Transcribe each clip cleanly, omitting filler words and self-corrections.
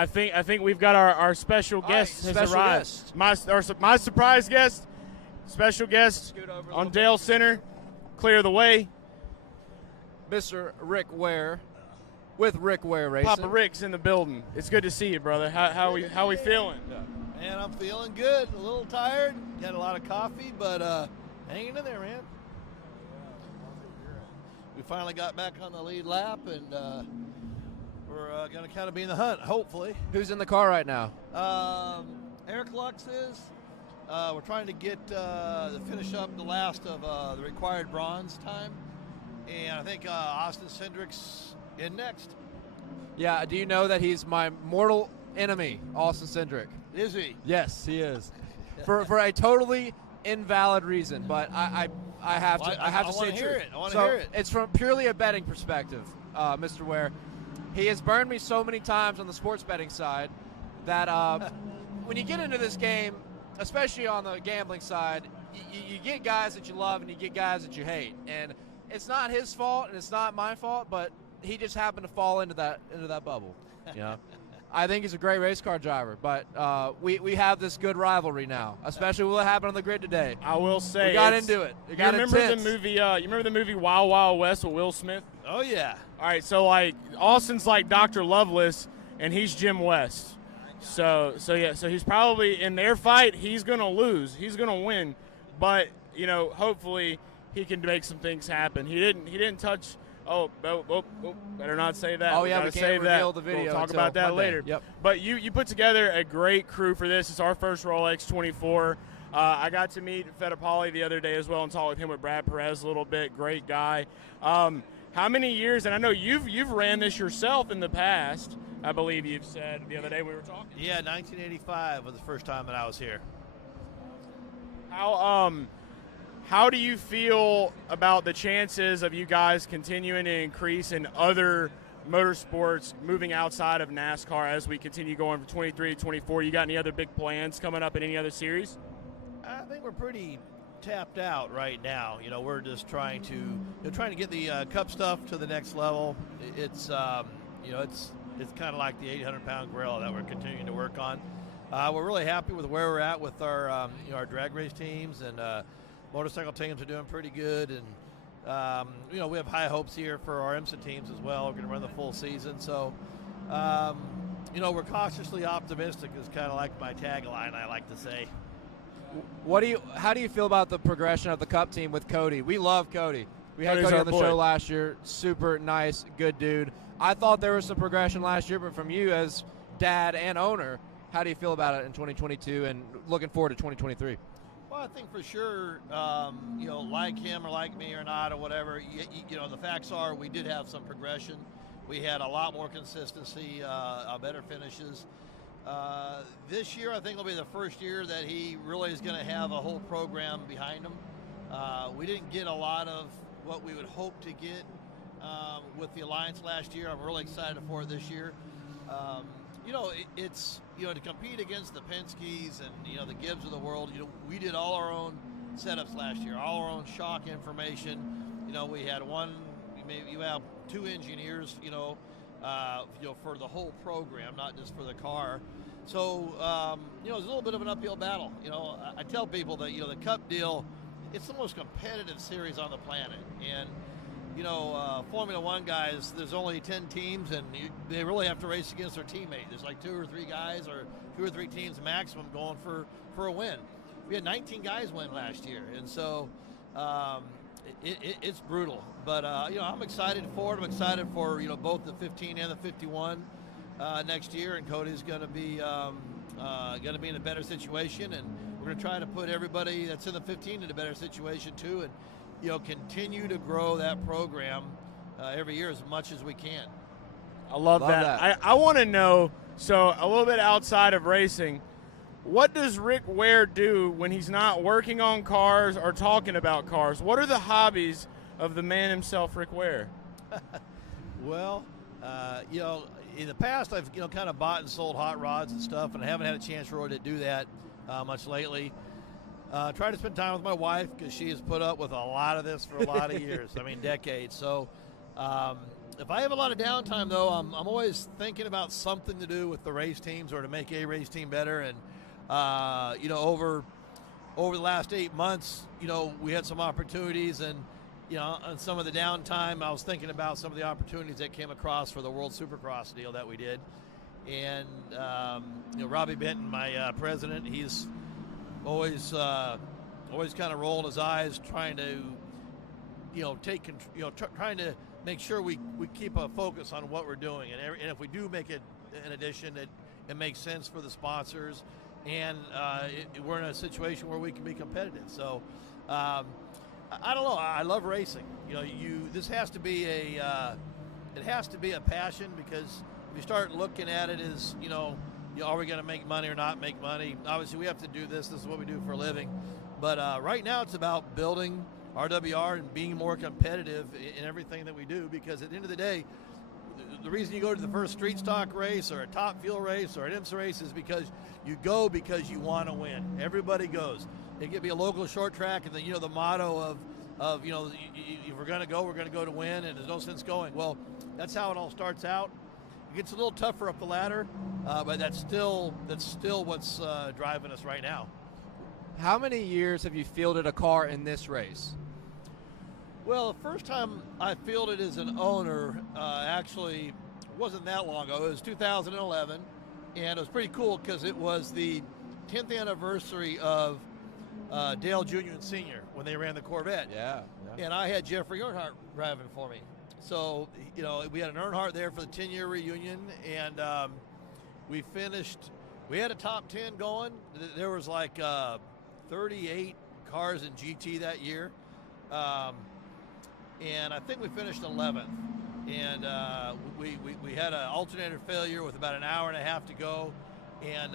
I think we've got our special guest has special arrived. guest. My surprise guest, special guest on Dale Center. Clear the way. Mr. Rick Ware with Rick Ware Racing. Papa Rick's in the building. It's good to see you, brother. How we feeling? Man, I'm feeling good. A little tired. Had a lot of coffee, but hanging in there, man. We finally got back on the lead lap, and we're going to kind of be in the hunt, hopefully. Who's in the car right now? Eric Lux is. We're trying to get to finish up the last of the required bronze time, and I think Austin Cindric's in next. Yeah, do you know that he's my mortal enemy, Austin Cindric? Is he? Yes, he is. for a totally invalid reason, but I have to I want to hear it. I want to hear it. It's from purely a betting perspective, Mr. Ware. He has burned me so many times on the sports betting side that when you get into this game, especially on the gambling side, you get guys that you love and you get guys that you hate, and it's not his fault and it's not my fault, but he just happened to fall into that bubble. You know, I think he's a great race car driver, but we have this good rivalry now, especially what happened on the grid today. I will say we got into it. You remember the movie? You remember the movie Wild Wild West with Will Smith? Oh yeah. All right, so like Austin's like Dr. Lovelace, and he's Jim West. So he's probably in their fight. He's gonna lose. He's gonna win, but hopefully he can make some things happen. He didn't touch. Oh, better not say that. Oh, yeah, we can't reveal the video. We'll talk about that Monday. later. Yep. But you put together a great crew for this. It's our first Rolex 24. I got to meet Fittipaldi the other day as well and talk with him with Brad Perez a little bit. Great guy. How many years? And I know you've ran this yourself in the past. I believe you've said the other day we were talking. Yeah, 1985 was the first time that I was here. How do you feel about the chances of you guys continuing to increase in other motorsports, moving outside of NASCAR as we continue going from 23 to 24? You got any other big plans coming up in any other series? I think we're pretty tapped out right now. We're just trying to get the Cup stuff to the next level. It's kind of like the 800-pound gorilla that we're continuing to work on. We're really happy with where we're at with our drag race teams, and motorcycle teams are doing pretty good, and we have high hopes here for our IMSA teams as well. We're going to run the full season, so we're cautiously optimistic is kind of like my tagline I like to say. How do you feel about the progression of the Cup team with Cody? We love Cody. We had Cody's Cody our on the boy. show last year. Super nice, good dude. I thought there was some progression last year, but from you as dad and owner, how do you feel about it in 2022 and looking forward to 2023? Well, I think for sure, like him or like me or not or whatever, the facts are we did have some progression. We had a lot more consistency, better finishes. This year, I think will be the first year that he really is going to have a whole program behind him. We didn't get a lot of what we would hope to get with the Alliance last year. I'm really excited for it this year. It's to compete against the Penske's and the Gibbs of the world. We did all our own setups last year, all our own shock information. We had you have two engineers, for the whole program, not just for the car. So it's a little bit of an uphill battle. I tell people that the Cup deal, it's the most competitive series on the planet, and Formula One guys, there's only 10 teams, and they really have to race against their teammate. There's like 2 or 3 guys or 2 or 3 teams maximum going for a win. We had 19 guys win last year, and so it's brutal. But I'm excited for it. I'm excited for both the 15 and the 51 next year, and Cody's going to be in a better situation, and we're going to try to put everybody that's in the 15 in a better situation too, and continue to grow that program every year as much as we can. I love that. I want to know, so a little bit outside of racing, what does Rick Ware do when he's not working on cars or talking about cars? What are the hobbies of the man himself, Rick Ware? Well, in the past I've kind of bought and sold hot rods and stuff, and I haven't had a chance really to do that much lately. Try to spend time with my wife because she has put up with a lot of this for a lot of years. I mean, decades. So, if I have a lot of downtime, though, I'm always thinking about something to do with the race teams or to make a race team better. And over the last 8 months, we had some opportunities, and on some of the downtime, I was thinking about some of the opportunities that came across for the World Supercross deal that we did. And Robbie Benton, my president, he's always kind of rolling his eyes, trying to trying to make sure we keep a focus on what we're doing, and if we do make it an addition, it makes sense for the sponsors, and we're in a situation where we can be competitive. So I don't know. I love racing. This has to be it has to be a passion, because if you start looking at it as are we going to make money or not make money? Obviously, we have to do this. This is what we do for a living. But right now, it's about building RWR and being more competitive in everything that we do, because at the end of the day, the reason you go to the first street stock race or a top fuel race or an IMSA race is because you go because you want to win. Everybody goes. It could be a local short track, and then the motto of if we're going to go, we're going to go to win, and there's no sense going. Well, that's how it all starts out. It gets a little tougher up the ladder, but that's still what's driving us right now. How many years have you fielded a car in this race? Well, the first time I fielded as an owner actually wasn't that long ago. It was 2011, and it was pretty cool because it was the 10th anniversary of Dale Jr. and Sr. when they ran the Corvette. Yeah. And I had Jeffrey Earnhardt driving for me. So, we had an Earnhardt there for the 10-year reunion, and we had a top 10 going. There was like 38 cars in GT that year. And I think we finished 11th. And we had an alternator failure with about an hour and a half to go, and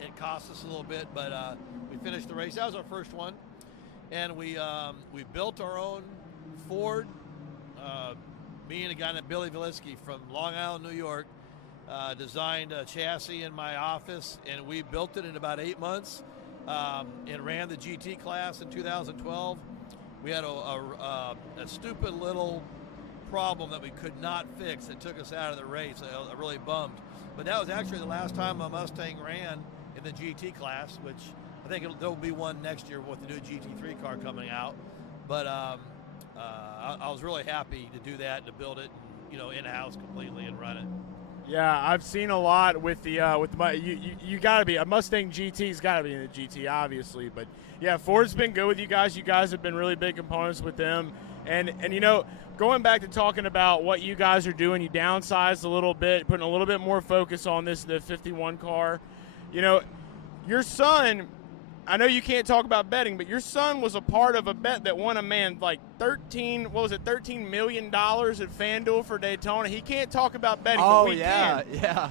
it cost us a little bit, but we finished the race. That was our first one. And we built our own Ford. Me and a guy named Billy Valitsky from Long Island, New York, designed a chassis in my office, and we built it in about 8 months and ran the GT class in 2012. We had a stupid little problem that we could not fix that took us out of the race. I really bummed. But that was actually the last time a Mustang ran in the GT class, which I think there'll be one next year with the new GT3 car coming out. But I was really happy to do that and to build it, in-house completely and run it. Yeah, I've seen a lot with the you got to be a Mustang GT's got to be in the GT, obviously. But yeah, Ford's been good with you guys. You guys have been really big components with them. And going back to talking about what you guys are doing, you downsized a little bit, putting a little bit more focus on the 51 car. Your son, I know you can't talk about betting, but your son was a part of a bet that won a man like $13 million at FanDuel for Daytona. He can't talk about betting, but we can.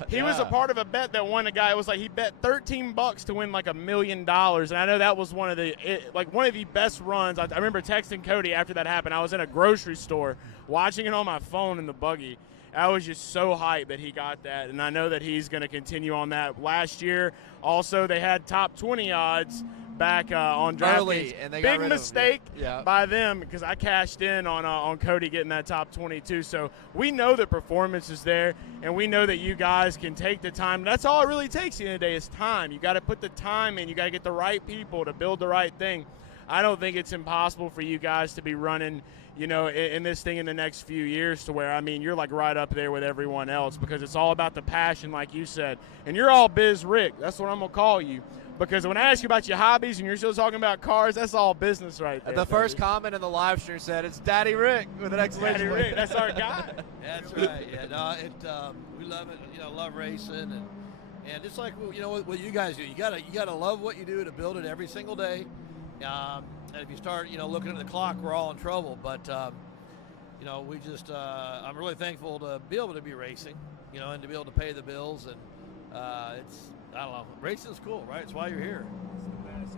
He was a part of a bet that won a guy. It was like he bet $13 to win like $1 million, and I know that was one of the best runs. I remember texting Cody after that happened. I was in a grocery store watching it on my phone in the buggy. I was just so hyped that he got that, and I know that he's going to continue on that. Last year, also, they had top 20 odds back on DraftKings. And they big mistake by them, because I cashed in on Cody getting that top 22. So we know that performance is there, and we know that you guys can take the time. That's all it really takes at the end of the day is time. You got to put the time in. You got to get the right people to build the right thing. I don't think it's impossible for you guys to be running in this thing in the next few years to where, you're like right up there with everyone else, because it's all about the passion, like you said. And you're all Biz Rick. That's what I'm going to call you. Because when I ask you about your hobbies and you're still talking about cars, that's all business right there. The first comment in the live stream said, "It's Daddy Rick," with an exclamation Daddy Rick, that's our guy. That's right. Yeah, no, we love it. Love racing, and just like what you guys do, you gotta love what you do to build it every single day. And if you start looking at the clock, we're all in trouble. But we just I'm really thankful to be able to be racing, and to be able to pay the bills, and it's. I don't know. Racing's cool, right? It's why you're here.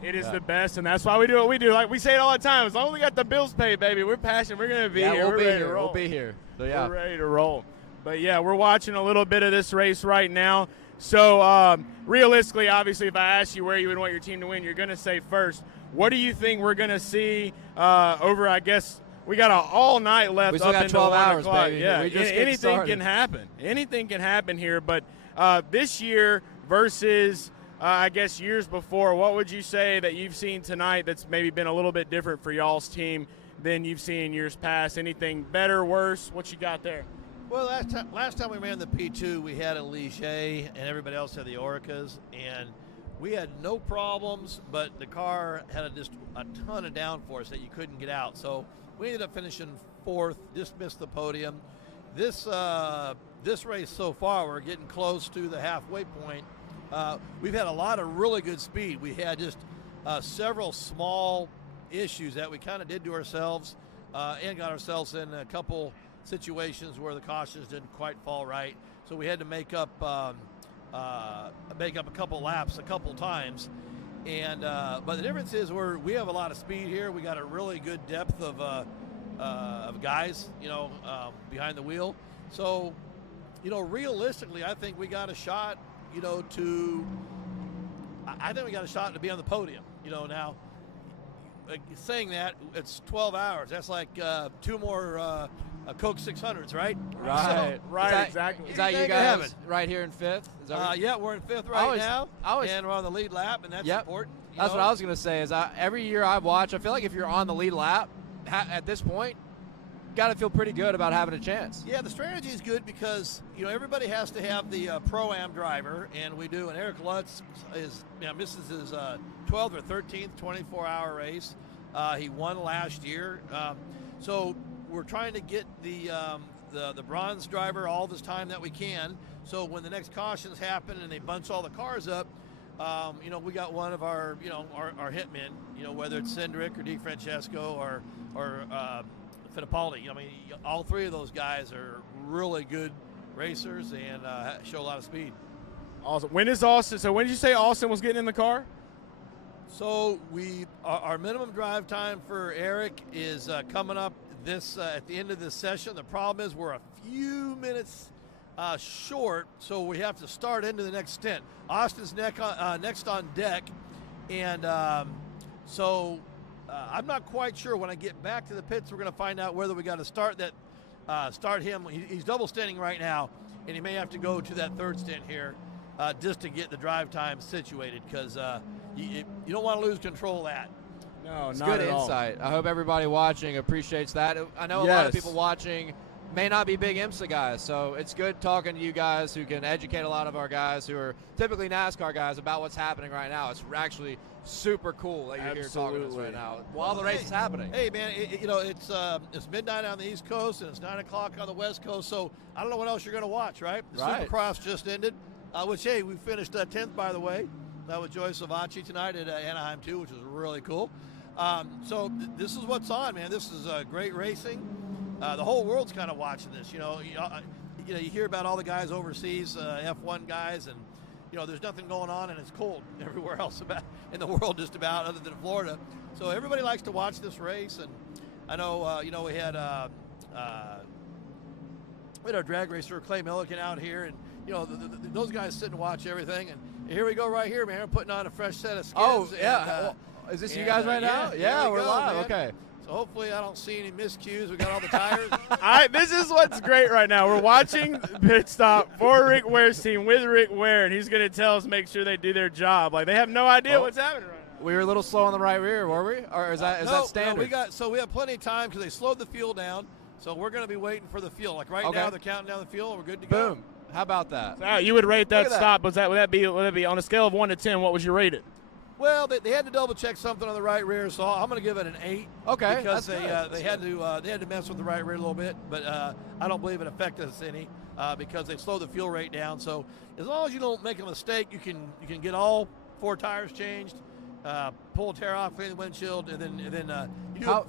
It is the best, and that's why we do what we do. Like we say it all the time. As long as we got the bills paid, baby, we're passionate. We're going to be here. We'll be here. We'll be here. So, we're ready to roll. But, yeah, we're watching a little bit of this race right now. So, realistically, obviously, if I ask you where you would want your team to win, you're going to say first. What do you think we're going to see over, I guess, we got all night left. We still up got into 12 1 hours, o'clock. baby. Yeah, We just getting anything started. can happen. Anything can happen here. But this year versus, I guess, years before, what would you say that you've seen tonight that's maybe been a little bit different for y'all's team than you've seen in years past? Anything better, worse? What you got there? Well, last time we ran the P2, we had a Ligier, and everybody else had the Orcas, and we had no problems, but the car had just a ton of downforce that you couldn't get out. So we ended up finishing 4th, just missed the podium. This race so far, we're getting close to the halfway point. We've had a lot of really good speed. We had just several small issues that we kind of did to ourselves and got ourselves in a couple situations where the cautions didn't quite fall right. So we had to make up a couple laps a couple times. And but the difference is we have a lot of speed here. We got a really good depth of guys, behind the wheel. So, realistically, I think we got a shot, I think we got a shot to be on the podium. Now, saying that, it's 12 hours. That's like 2 more Coke 600s, right? Right. Right, exactly. Is that you guys right here in 5th? Is that Yeah, we're in 5th now, and we're on the lead lap, and that's important. That's what I was going to say. Is every year I watch, I feel like if you're on the lead lap at this point, got to feel pretty good about having a chance. Yeah, the strategy is good because everybody has to have the Pro-Am driver, and we do. And Eric Lutz misses his 12th or 13th 24-hour race. He won last year, so we're trying to get the bronze driver all this time that we can. So when the next cautions happen and they bunch all the cars up, we got one of our hitmen, whether it's Cindric or DeFrancesco or Fittipaldi. All 3 of those guys are really good racers and show a lot of speed. Awesome. When is Austin? So when did you say Austin was getting in the car? So our minimum drive time for Eric is coming up at the end of this session. The problem is we're a few minutes short, so we have to start into the next stint. Austin's next on deck, and so I'm not quite sure. When I get back to the pits, we're going to find out whether we got to start him. He's double stinting right now, and he may have to go to that 3rd stint here just to get the drive time situated, because you don't want to lose control of that. No, It's not good at all. insight. I hope everybody watching appreciates that. I know a lot of people watching may not be big IMSA guys, so it's good talking to you guys who can educate a lot of our guys who are typically NASCAR guys about what's happening right now. It's actually super cool that you're here talking to us right now while the race is happening. Hey, man, it's midnight on the East Coast and it's 9 o'clock on the West Coast, so I don't know what else you're going to watch, right? The Supercross just ended, which, hey, we finished 10th, by the way. That was Joey Savacci tonight at Anaheim, too, which is really cool. So this is what's on, man. This is great racing. The whole world's kind of watching this. You hear about all the guys overseas, F1 guys, and there's nothing going on, and it's cold everywhere else in the world, just about, other than Florida. So everybody likes to watch this race, and I know we had our drag racer Clay Milliken out here, and those guys sit and watch everything. And here we go, right here, man. We're putting on a fresh set of skins. Oh yeah. Is this you guys right now? Yeah, we're live. Man. Okay. So hopefully I don't see any miscues. We got all the tires. This is what's great right now. We're watching Pit Stop for Rick Ware's team with Rick Ware, and he's going to tell us, make sure they do their job. Like, they have no idea what's happening right now. We were a little slow on the right rear, were we? Or is that standard? No, we have plenty of time because they slowed the fuel down. So we're going to be waiting for the fuel. Like now, they're counting down the fuel, and we're good to go. Boom. How about that? So you would rate that stop? Would that be on a scale of 1 to 10? What would you rate it? Well, they had to double check something on the right rear, so I'm going to give it an 8. Okay, because they had to mess with the right rear a little bit, but I don't believe it affected us any because they slowed the fuel rate down. So as long as you don't make a mistake, you can get all 4 tires changed, pull a tear off, clean the windshield, and then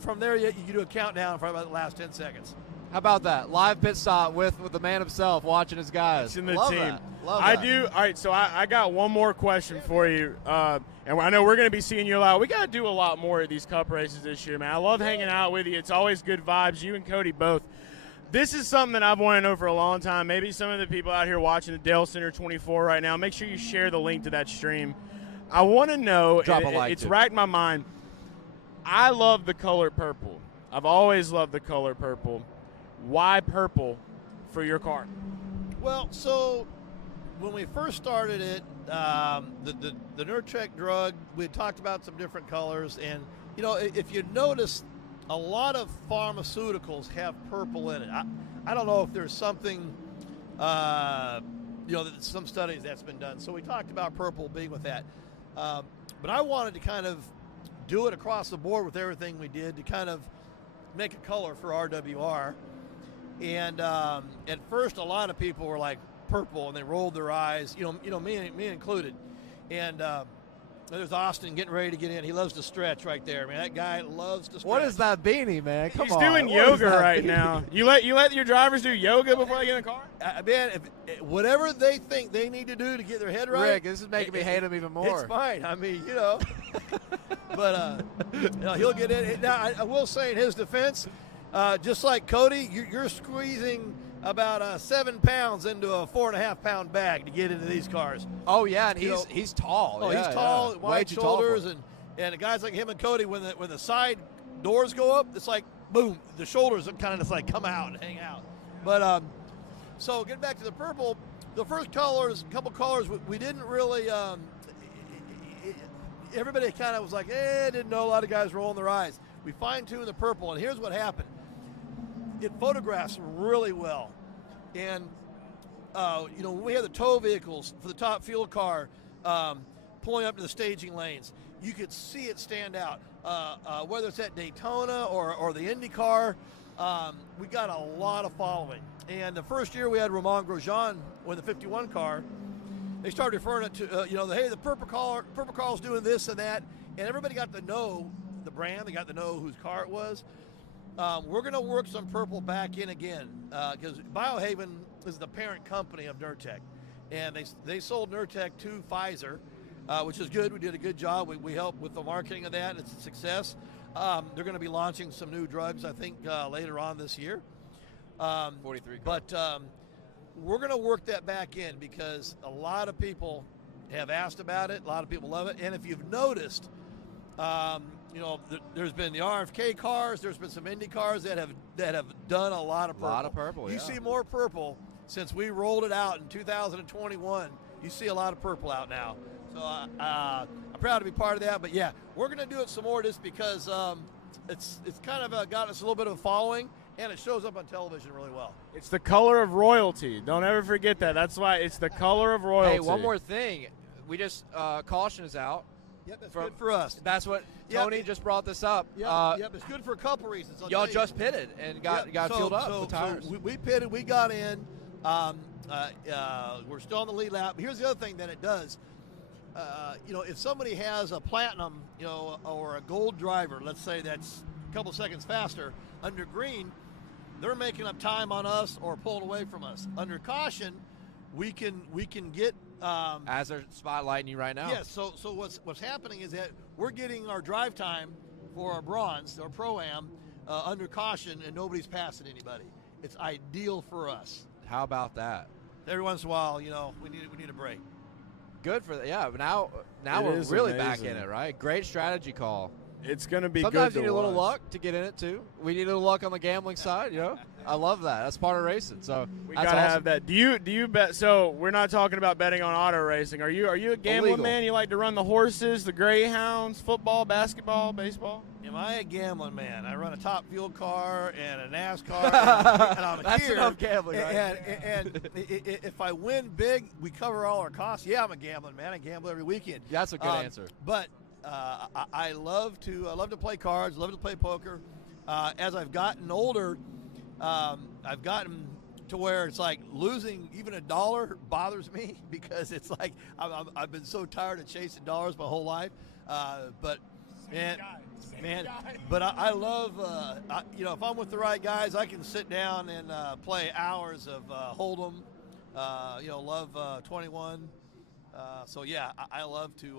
from there you do a countdown for about the last 10 seconds. How about that? Live pit stop with the man himself watching his guys. In the Love team. That. Love I that. do. All right, so I got one more question for you. And I know we're going to be seeing you a lot. We got to do a lot more of these cup races this year, man. I love hanging out with you. It's always good vibes, you and Cody both. This is something that I've wanted to know for a long time. Maybe some of the people out here watching the Dale Center 24 right now, make sure you share the link to that stream. I want to know, Drop a like, it's too. racked my mind. I love the color purple. I've always loved the color purple. Why purple for your car? Well, so when we first started it, the Nurtec drug, we had talked about some different colors, and if you notice, a lot of pharmaceuticals have purple in it. I don't know if there's something, some studies that's been done. So we talked about purple being with that, but I wanted to kind of do it across the board with everything we did to kind of make a color for RWR. And at first, a lot of people were like purple, and they rolled their eyes. Me included. And there's Austin getting ready to get in. He loves to stretch right there, man. That guy loves to stretch. What is that beanie, man? Come He's on. doing yoga right now. You let your drivers do yoga before they get in the car? Man, whatever they think they need to do to get their head right. Rick, this is making me hate him even more. It's fine. I mean, but he'll get in. Now, I will say in his defense, just like Cody, you're squeezing about 7 pounds into a 4.5 pound bag to get into these cars. Oh yeah, and he's tall. Oh, yeah, he's tall, yeah. wide shoulders, and guys like him and Cody, when the side doors go up, it's like boom, the shoulders kind of just like come out and hang out. But so getting back to the purple, the first couple colors, we didn't really. Everybody kind of was like, didn't know. A lot of guys rolling their eyes. We fine-tuned the purple, and here's what happened. It photographs really well. And, when we had the tow vehicles for the top fuel car pulling up to the staging lanes, you could see it stand out. Whether it's at Daytona or the IndyCar, we got a lot of following. And the first year we had Romain Grosjean with the 51 car, they started referring it to, hey, the purple car's doing this and that. And everybody got to know the brand. They got to know whose car it was. We're going to work some purple back in again because Biohaven is the parent company of Nurtec, and they sold Nurtec to Pfizer, which is good. We did a good job. We helped with the marketing of that. It's a success. They're going to be launching some new drugs, I think, later on this year. 43. But we're going to work that back in because a lot of people have asked about it. A lot of people love it. And if you've noticed, there's been the RFK cars. There's been some Indy cars that have done a lot of purple. A lot of purple, You see more purple since we rolled it out in 2021. You see a lot of purple out now. So I'm proud to be part of that. But, yeah, we're going to do it some more just because it's kind of got us a little bit of a following, and it shows up on television really well. It's the color of royalty. Don't ever forget that. That's why it's the color of royalty. Hey, one more thing. We just caution is out. Yep, that's good for us. That's what Tony just brought this up. Yep, it's good for a couple reasons. Y'all just pitted and got filled up with tires. So we pitted, we got in. We're still on the lead lap. Here's the other thing that it does. If somebody has a platinum, or a gold driver, let's say that's a couple seconds faster, under green, they're making up time on us or pulling away from us. Under caution, we can get as they're spotlighting you right now. Yes. So what's happening is that we're getting our drive time for our bronze or pro-am under caution, and nobody's passing anybody. It's ideal for us. How about that? Every once in a while, we need a break. Good for that. Yeah. But now we're really back in it, right? Great strategy call. It's going to be Sometimes good you to need a little watch. luck to get in it, too. We need a little luck on the gambling side, I love that. That's part of racing. So We that's gotta awesome. have that. Do you bet? So we're not talking about betting on auto racing. Are you a gambling Illegal. man? You like to run the horses, the greyhounds, football, basketball, baseball? Am I a gambling man? I run a top fuel car and a NASCAR, and I'm That's here. enough gambling, right? And if I win big, we cover all our costs. Yeah, I'm a gambling man. I gamble every weekend. That's a good answer. But I love to play cards. Love to play poker. As I've gotten older, I've gotten to where it's like losing even $1 bothers me because it's like I've been so tired of chasing dollars my whole life. But man, but I love if I'm with the right guys, I can sit down and play hours of Hold'em. Love 21. So yeah, I love to.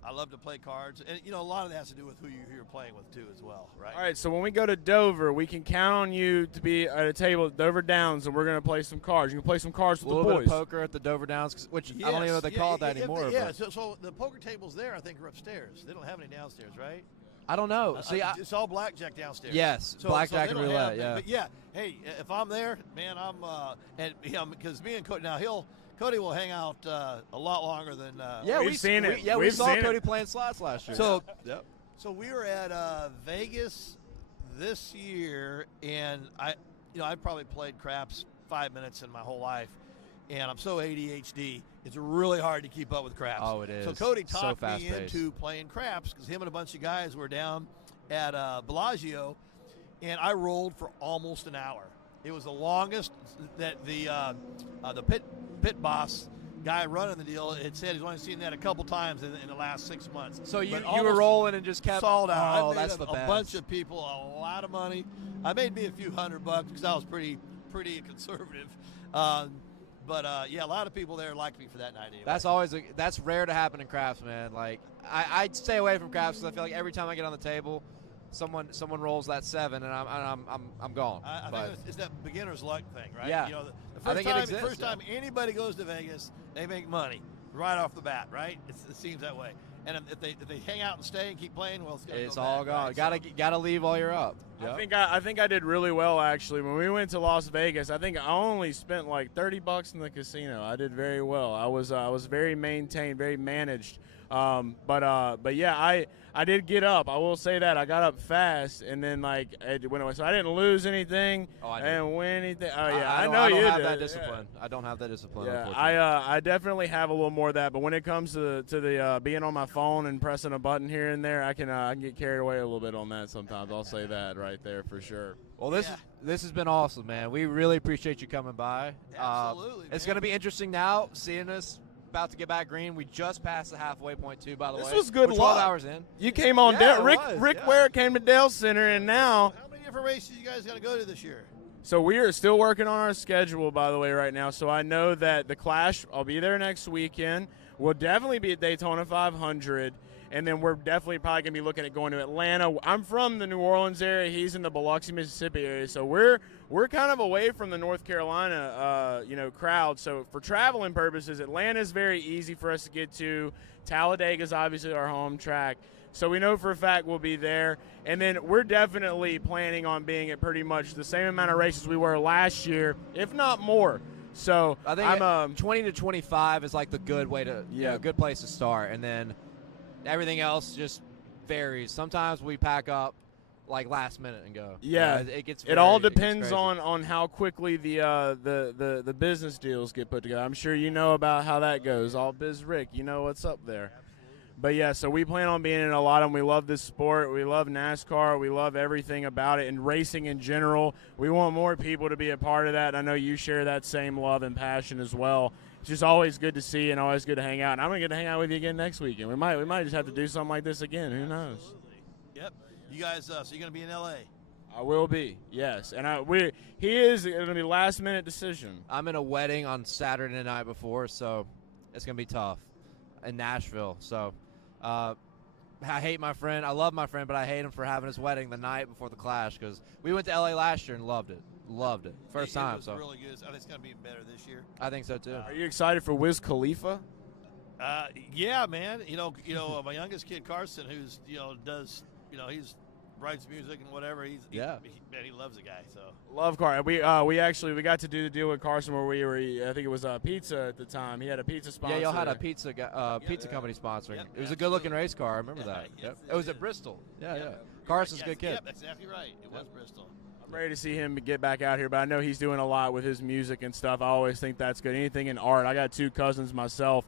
I love to play cards, and a lot of that has to do with who you're playing with too, as well, right? All right, so when we go to Dover, we can count on you to be at a table at Dover Downs, and we're going to play some cards. You can play some cards A with little the bit boys. of poker at the Dover Downs, which I don't even know what they call it that anymore. Yeah, but so the poker tables there, I think, are upstairs. They don't have any downstairs, right? I don't know. See, it's all blackjack downstairs. Yes, blackjack and roulette. Yeah. But yeah, hey, if I'm there, man, I'm and because me and Cody now Cody will hang out a lot longer than. Yeah, we've seen it. Yeah, we We've saw seen Cody it. playing slots last year. So, yep. So we were at Vegas this year, and I probably played craps 5 minutes in my whole life, and I'm so ADHD, it's really hard to keep up with craps. Oh, it is. So Cody So talked me fast-paced. into playing craps because him and a bunch of guys were down at Bellagio, and I rolled for almost an hour. It was the longest that the pit boss guy running the deal had said he's only seen that a couple times in the last 6 months. So you But were rolling and just kept sold out. Oh, I made that's the a best. bunch of people a lot of money. I made me a few $100 because I was pretty conservative. Yeah, a lot of people there liked me for that night. Anyway. That's rare to happen in craps, man. Like I stay away from craps because I feel like every time I get on the table, someone rolls that 7 and I'm gone. I think it's that beginner's luck thing, right? Yeah. You know, I think it the exists, first time anybody goes to Vegas, they make money right off the bat, right? It seems that way. And if they hang out and stay and keep playing, well, It's go all back, gone. right? Gotta leave while you're up. I think I did really well actually. When we went to Las Vegas, I think I only spent like $30 in the casino. I did very well. I was very maintained, very managed. But yeah, I did get up. I will say that I got up fast, and then like it went away. So I didn't lose anything. Oh, I I did. didn't win anything. Oh yeah, I know I you don't have did. that discipline. Yeah. I don't have that discipline. Yeah, Unfortunately. I definitely have a little more of that. But when it comes to the being on my phone and pressing a button here and there, I can get carried away a little bit on that sometimes. I'll say that right there for sure. Well, this has been awesome, man. We really appreciate you coming by. Absolutely, It's man. going to be interesting now seeing us about to get back green. We just passed the halfway point too, by the way. This was good We're 12 luck. hours in. You came on Yeah, it Rick was, Ware came to Dale Center, and now. How many different races you guys got to go to this year? So we are still working on our schedule, by the way, right now. So I know that the Clash, I'll be there next weekend. We'll definitely be at Daytona 500. And then we're definitely probably going to be looking at going to Atlanta. I'm from the New Orleans area. He's in the Biloxi, Mississippi area. So we're kind of away from the North Carolina, crowd. So for traveling purposes, Atlanta is very easy for us to get to. Talladega is obviously our home track. So we know for a fact we'll be there. And then we're definitely planning on being at pretty much the same amount of races we were last year, if not more. So I think I'm 20 to 25 is like the good way to, good place to start. And then everything else just varies. Sometimes we pack up like last minute and go. Yeah, it gets. It all it gets depends crazy. on how quickly the business deals get put together. I'm sure you know about how that goes. All biz Rick, you know what's up there. But yeah, so we plan on being in a lot of them. We love this sport. We love NASCAR. We love everything about it and racing in general. We want more people to be a part of that. And I know you share that same love and passion as well. It's just always good to see you and always good to hang out. And I'm going to get to hang out with you again next weekend. We might just have to do something like this again. Who knows? Absolutely. Yep. You guys, so you're going to be in L.A.? I will be, yes. And he is going to be last-minute decision. I'm in a wedding on Saturday night before, so it's going to be tough in Nashville. So I hate my friend. I love my friend, but I hate him for having his wedding the night before the Clash because we went to L.A. last year and loved it. Loved it. First time. It was so really good. I think it's going to be better this year. I think so, too. Are you excited for Wiz Khalifa? Yeah, man. You know, my youngest kid Carson, who's does he's writes music and whatever. He loves the guy. So Love Carson. We got to do the deal with Carson where we were. I think it was pizza at the time. He had a pizza sponsor. Yeah, y'all had a pizza company sponsoring. Yep, it was a good-looking race car. I remember that. Yes, It was at Bristol. Yeah. Carson's a good kid. Yep, that's exactly right. It was Bristol. I'm ready to see him get back out here, but I know he's doing a lot with his music and stuff. I always think that's good. Anything in art. I got 2 cousins myself.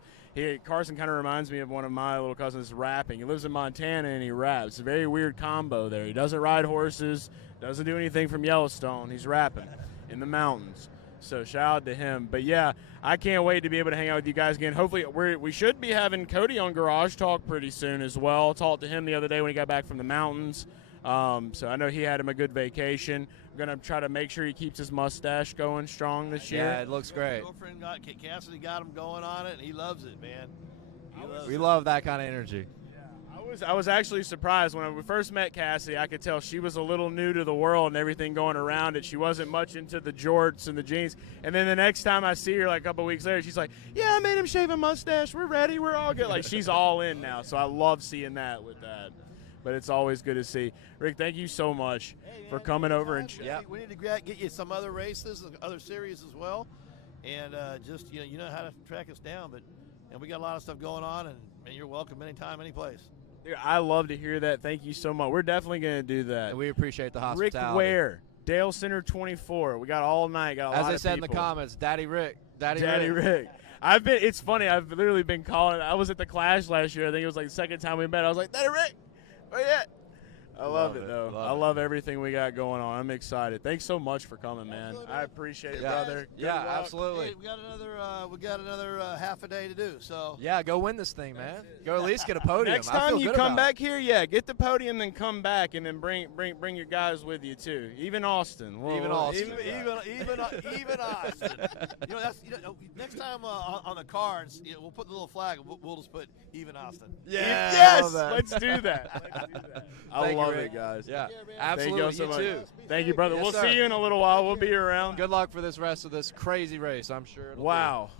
Carson kind of reminds me of one of my little cousins rapping. He lives in Montana and he raps. It's a very weird combo there. He doesn't ride horses, doesn't do anything from Yellowstone. He's rapping in the mountains. So shout out to him. But yeah, I can't wait to be able to hang out with you guys again. Hopefully, we should be having Cody on Garage Talk pretty soon as well. Talked to him the other day when he got back from the mountains. So I know he had him a good vacation. I'm going to try to make sure he keeps his mustache going strong this year. Yeah, it looks great. Girlfriend Cassidy got him going on it, and he loves it, man. We love that kind of energy. I was actually surprised when we first met Cassie. I could tell she was a little new to the world and everything going around it. She wasn't much into the jorts and the jeans. And then the next time I see her, like a couple weeks later, she's like, "Yeah, I made him shave a mustache. We're ready. We're all good." Like she's all in now. So I love seeing that with that. but it's always good to see. Rick, thank you so much for coming over and we need to get you some other races, other series as well, and just you know how to track us down. But we got a lot of stuff going on, and you're welcome anytime, any place. Dude, I love to hear that. Thank you so much. We're definitely going to do that. And we appreciate the Rick hospitality. Ware, Dale Center 24. We got all night. Got a As lot I of said in people. the comments, Daddy Rick. Daddy Rick. It's funny. I've literally been calling. I was at the Clash last year. I think it was like the second time we met. I was like, Daddy Rick, where you at? I love it, though. I love everything we got going on. I'm excited. Thanks so much for coming, man. I appreciate it, brother. Good luck. Absolutely. Hey, we got another half a day to do. So yeah, go win this thing, man. Go at least get a podium. Next I time feel you good come about back here, get the podium, then come back, and then bring your guys with you too. Even Austin. Even Austin. Even Austin. Next time on the cards, we'll put the little flag. We'll just put even Austin. Yeah. Yes. Let's do that. I love it, guys. Yeah. Thank Absolutely. you so much. too. Thank you, brother. Yes, we'll sir. see you in a little while. We'll be around. Good luck for this rest of this crazy race. I'm sure. Wow.